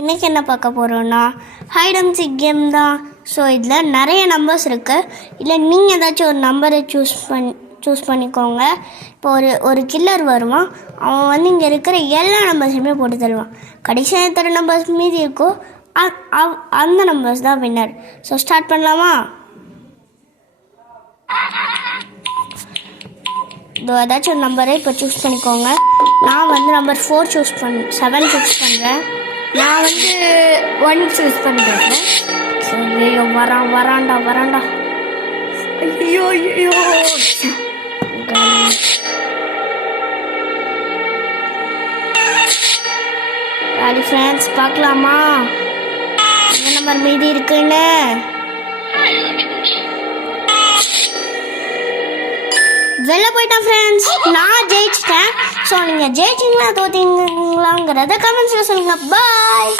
இன்றைக்கி என்ன பார்க்க போகிறோன்னா ஹைட் அண்ட் சீக் கேம் தான். ஸோ இதில் நிறைய நம்பர்ஸ் இருக்குது. இல்லை நீங்கள் ஏதாச்சும் ஒரு நம்பரை சூஸ் பண்ணிக்கோங்க. இப்போ ஒரு கில்லர் வருவான். அவன் இங்கே இருக்கிற எல்லா நம்பர்ஸுமே போட்டு தருவான். கடைசியாக எத்தனை நம்பர்ஸ் மீதி இருக்கோ அந்த நம்பர்ஸ் தான் வின்னர். ஸோ ஸ்டார்ட் பண்ணலாமா? இதோ ஏதாச்சும் ஒரு நம்பரை இப்போ சூஸ் பண்ணிக்கோங்க. நான் நம்பர் 7 சூஸ் பண்ணுறேன். நான் 1 சூஸ் பண்ணுறேன். ஐயோ வரான்டா. ஐயோ ராடி ஃப்ரெண்ட்ஸ், பார்க்கலாமா என்ன நம்பர் மீதி இருக்குன்னு? வெளில போயிட்டேன் ஃப்ரெண்ட்ஸ். நான் ஜெயிச்சிட்டேன். ஸோ நீங்கள் ஜெயிச்சிங்களா தோத்தீங்களாங்கிறத கமெண்ட்ஸில் சொல்லுங்கள். பாய்.